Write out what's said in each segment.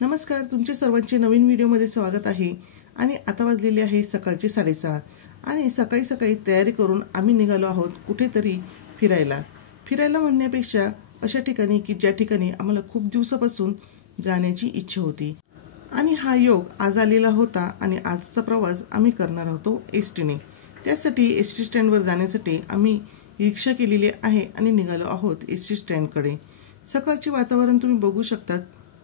नमस्कार, तुमचे सर्वांचे नवीन व्हिडिओमध्ये स्वागत आहे। आणि आता वाजलेले आहे सकाळचे 6:30 आणि सकाळी सकाळी तयारी करून आम्ही निघालो आहोत कुठेतरी फिरायला म्हणण्यापेक्षा अशा ठिकाणी की ज्या ठिकाणी आम्हाला खूप दिवसापासून जाण्याची इच्छा होती। आणि हा योग आज आलेला होता आणि आजचा प्रवास आम्ही करणार होतो एसटीने। त्यासाठी एसटी स्टँडवर जाण्यासाठी आम्ही रिक्षा केलेली आहे आणि निघालो आहोत एसटी स्टँडकडे। सकाळचे वातावरण तुम्ही बघू शकता,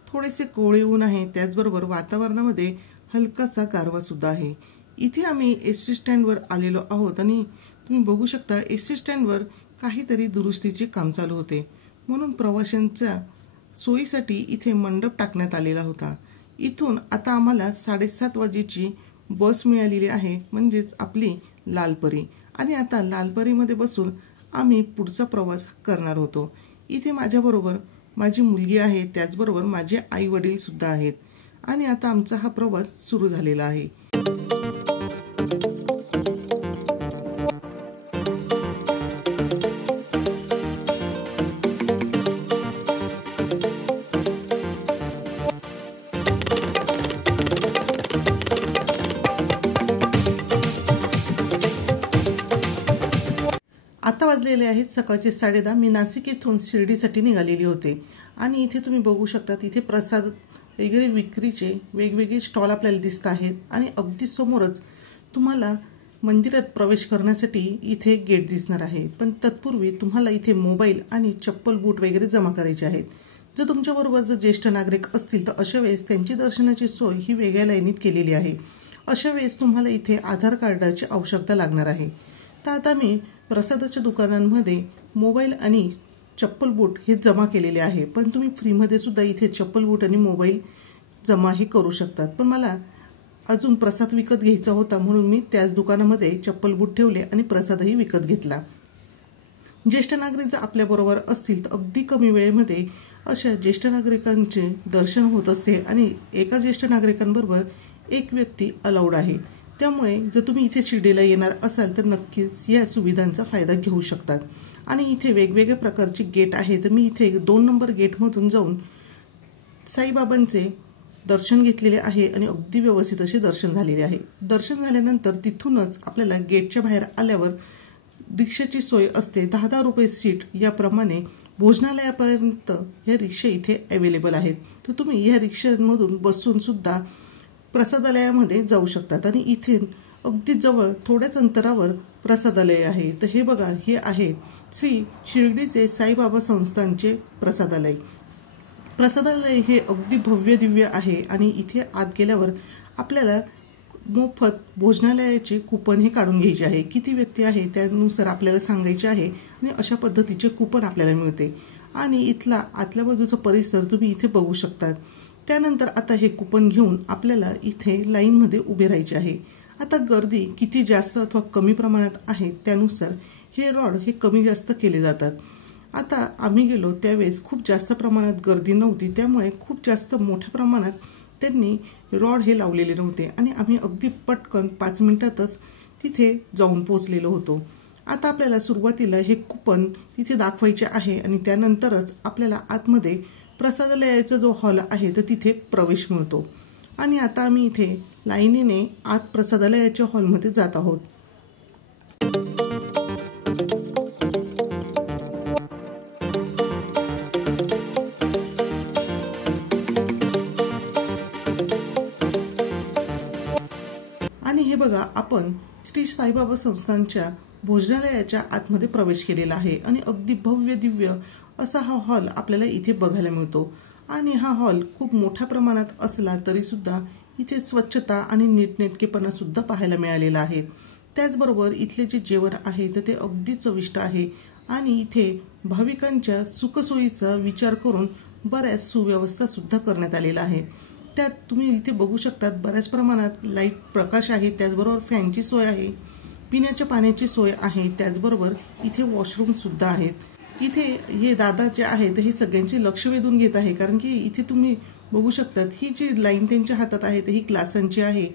थोडेसे कोवळे ऊन आहे, त्याचबरोबर वातावरणामध्ये हलकासा गारवा सुद्धा आहे। इथे आम्ही एसटी स्टँडवर आलेलो आहोत आणि तुम्ही बघू शकता एसटी स्टँडवर काहीतरी दुरुस्तीचे काम चालू होते, म्हणून प्रवाशांच्या सोयीसाठी इथे मंडप टाकण्यात आलेला होता। इथून आता आम्हाला 7:30 वाजेची बस मिळालेली आहे, म्हणजेच आपली लालपरी। आणि आता लालपरीमध्ये बसून आम्ही पुढचा प्रवास करणार होतो। इथे माझ्याबरोबर माझी मुलगी आहे, त्याचबरोबर माझे आई वडील सुद्धा आहेत आणि आता आमचा हा प्रवास सुरू झालेला आहे। आता वाजलेले आहेत सकाळचे 10:30। मी नाशिक येथून शिर्डीसाठी निघालेली होते आणि इथे तुम्ही बघू शकता इथे प्रसाद वगैरे विक्रीचे वेगवेगळे स्टॉल आपल्याला दिसत आहेत आणि अगदी समोरच तुम्हाला मंदिरात प्रवेश करण्यासाठी इथे गेट दिसणार आहे। पण तत्पूर्वी तुम्हाला इथे मोबाईल आणि चप्पल बूट वगैरे जमा करायचे आहेत। जर तुमच्याबरोबर जर ज्येष्ठ नागरिक असतील तर अशा वेळेस त्यांची दर्शनाची सोय ही वेगळ्या लाईनीत केलेली आहे। अशा वेळेस तुम्हाला इथे आधार कार्डाची आवश्यकता लागणार आहे। तर आता मी प्रसादाच्या दुकानांमध्ये मोबाईल आणि चप्पल बूट हे जमा केलेले आहे, पण तुम्ही फ्रीमध्ये सुद्धा इथे चप्पल बूट आणि मोबाईल जमा हे करू शकतात। पण मला अजून प्रसाद विकत घ्यायचा होता, म्हणून मी त्याच दुकानामध्ये चप्पल बूट ठेवले आणि प्रसादही विकत घेतला। ज्येष्ठ नागरिक जर आपल्याबरोबर असतील तर अगदी कमी वेळेमध्ये अशा ज्येष्ठ नागरिकांचे दर्शन होत असते आणि एका ज्येष्ठ नागरिकांबरोबर एक व्यक्ती अलाउड आहे। त्यामुळे जर तुम्ही इथे शिर्डीला येणार असाल तर नक्कीच या सुविधांचा फायदा घेऊ शकतात। आणि इथे वेगवेगळ्या प्रकारचे गेट आहेत, तर मी इथे 2 नंबर गेटमधून जाऊन साईबाबांचे दर्शन घेतलेले आहे आणि अगदी व्यवस्थित असे दर्शन झालेले आहे। दर्शन झाल्यानंतर तिथूनच आपल्याला गेटच्या बाहेर आल्यावर रिक्षाची सोय असते। 10-10 रुपये सीट याप्रमाणे भोजनालयापर्यंत या रिक्षा इथे अवेलेबल आहेत। तर तुम्ही या रिक्षांमधून बसून सुद्धा प्रसादालयामध्ये जाऊ शकतात आणि इथे अगदी जवळ थोड्याच अंतरावर प्रसादालय आहे। तर हे बघा, हे आहे श्री शिर्डीचे साईबाबा संस्थानचे प्रसादालय। प्रसादालय हे अगदी भव्य दिव्य आहे आणि इथे आत गेल्यावर आपल्याला मोफत भोजनालयाचे कुपन हे काढून घ्यायचे आहे। किती व्यक्ती आहे त्यानुसार आपल्याला सांगायचे आहे आणि अशा पद्धतीचे कुपन आपल्याला मिळते। आणि इथला आतल्या बाजूचा परिसर तुम्ही इथे बघू शकतात। त्यानंतर आता हे कुपन घेऊन आपल्याला इथे लाईनमध्ये उभे राहायचे आहे। आता गर्दी किती जास्त अथवा कमी प्रमाणात आहे त्यानुसार हे रॉड हे कमी जास्त केले जातात। आता आम्ही गेलो त्यावेळेस खूप जास्त प्रमाणात गर्दी नव्हती, त्यामुळे खूप जास्त मोठ्या प्रमाणात त्यांनी रॉड हे लावलेले नव्हते आणि आम्ही अगदी पटकन 5 मिनिटातच तिथे जाऊन पोहोचलेलो होतो। आता आपल्याला सुरुवातीला हे कुपन तिथे दाखवायचे आहे आणि त्यानंतरच आपल्याला आतमध्ये प्रसादालयाचा जो हॉल आहे तर तिथे प्रवेश मिळतो। आणि आता आम्ही इथे लाईनीने आत प्रसादालयाच्या हॉलमध्ये जात आहोत। आणि हे बघा, आपण श्री साईबाबा संस्थानच्या भोजनालयाच्या आतमध्ये प्रवेश केलेला आहे आणि अगदी भव्य दिव्य असा हा हॉल आपल्याला इथे बघायला मिळतो। आणि हा हॉल खूप मोठ्या प्रमाणात असला तरी सुद्धा इथे स्वच्छता आणि नीटनेटकेपणा सुद्धा पाहायला मिळालेला आहे। त्याचबरोबर इथले जे जेवण आहे तर ते अगदी चविष्ट आहे आणि इथे भाविकांच्या सुखसोयीचा विचार करून बऱ्याच सुव्यवस्था सुद्धा करण्यात आलेला आहे। त्यात तुम्ही इथे बघू शकता बऱ्याच प्रमाणात लाईट प्रकाश आहे, त्याचबरोबर फॅनची सोय आहे, पिण्याच्या पाण्याची सोय आहे, त्याचबरोबर इथे वॉशरूम सुद्धा आहेत। इथे हे दादा जे आहेत हे सगळ्यांचे लक्ष वेधून घेत आहे, कारण की इथे तुम्ही बघू शकतात ही जी लाईन त्यांच्या हातात आहे ही ग्लासांची आहे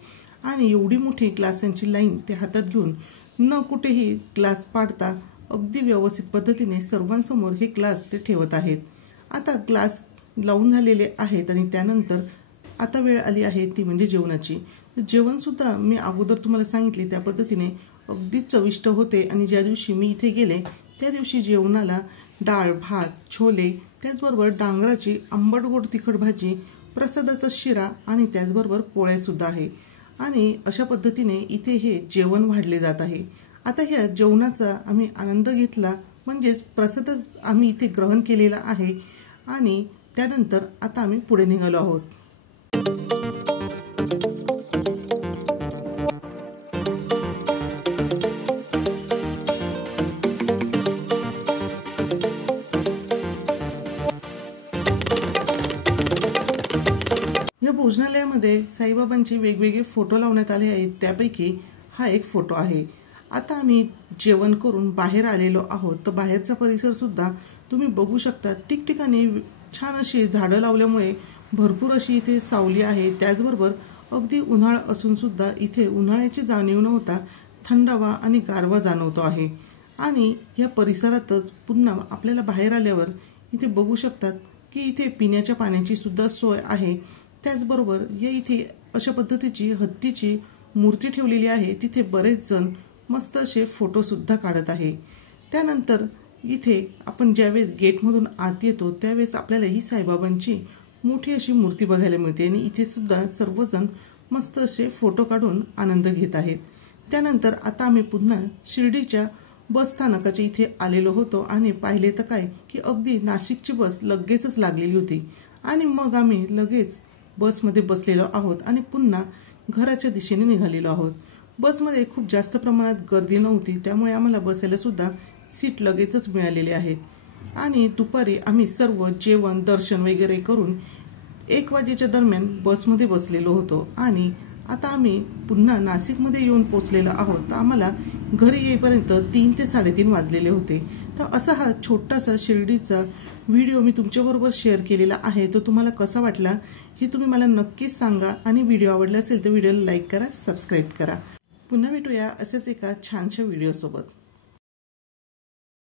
आणि एवढी मोठी ग्लासांची लाईन ते हातात घेऊन न कुठेही ग्लास पाडता अगदी व्यवस्थित पद्धतीने सर्वांसमोर हे ग्लास ते ठेवत आहेत। आता ग्लास लावून झालेले आहेत आणि त्यानंतर आता वेळ आली आहे ती म्हणजे जेवणाची। जेवणसुद्धा मी अगोदर तुम्हाला सांगितले त्या पद्धतीने अगदी चविष्ट होते आणि ज्या दिवशी मी इथे गेले त्या दिवशी जेवणाला डाळ, भात, छोले, त्याचबरोबर डांगराची आंबट गोड तिखट भाजी, प्रसादाचा शिरा आणि त्याचबरोबर पोळ्यासुद्धा आहे आणि अशा पद्धतीने इथे हे जेवण वाढले जात आहे। आता ह्या जेवणाचा आम्ही आनंद घेतला म्हणजेच प्रसादच आम्ही इथे ग्रहण केलेला आहे आणि त्यानंतर आता आम्ही पुढे निघालो आहोत। या भोजनालयामध्ये साईबाबांचे वेगवेगळे फोटो लावण्यात आले आहेत, त्यापैकी हा एक फोटो आहे। आता आम्ही जेवण करून बाहेर आलेलो आहोत, तर बाहेरचा परिसर सुद्धा तुम्ही बघू शकता। ठिकठिकाणी छान अशी झाडं लावल्यामुळे भरपूर अशी इथे सावली आहे। त्याचबरोबर अगदी उन्हाळा असून सुद्धा इथे उन्हाळ्याची जाणीव न होता थंडावा आणि गारवा जाणवतो आहे आणि या परिसरातच पुन्हा आपल्याला बाहेर आल्यावर इथे बघू शकतात की इथे पिण्याच्या पाण्याची सुद्धा सोय आहे। त्याचबरोबर या इथे अशा पद्धतीची हत्तीची मूर्ती ठेवलेली आहे, तिथे बरेच जण मस्त असे फोटो सुद्धा काढत आहे। त्यानंतर इथे आपण ज्यावेळेस गेटमधून आत येतो त्यावेळेस आपल्याला ही साईबाबांची मोठी अशी मूर्ती बघायला मिळते आणि इथे सुद्धा सर्वजण मस्त असे फोटो काढून आनंद घेत आहेत। त्यानंतर आता आम्ही पुन्हा शिर्डीच्या बस स्थानकाच्या इथे आलेलो होतो आणि पाहिले तर काय की अगदी नाशिकची बस लगेचच लागलेली होती आणि मग आम्ही लगेच बसमध्ये बसलेलो आहोत आणि पुन्हा घराच्या दिशेने निघालेलो आहोत। बसमध्ये खूप जास्त प्रमाणात गर्दी नव्हती, त्यामुळे आम्हाला बसायला सुद्धा सीट लगेचच मिळालेली आहेत आणि दुपारी आम्ही सर्व जेवण दर्शन वगैरे करून 1 वाजेच्या दरम्यान बसमध्ये बसलेलो होतो आणि आता आम्ही पुन्हा नाशिकमध्ये येऊन पोचलेलो आहोत। आम्हाला घरी येईपर्यंत 3 ते 3:30 वाजलेले होते। तर असा हा छोटासा शिर्डीचा व्हिडिओ मी तुमच्याबरोबर शेअर केलेला आहे, तो तुम्हाला कसा वाटला हे तुम्ही मला नक्कीच सांगा आणि व्हिडिओ आवडला असेल तर व्हिडिओला लाईक करा, सबस्क्राईब करा। पुन्हा भेटूया असेच एका छानशा व्हिडिओसोबत।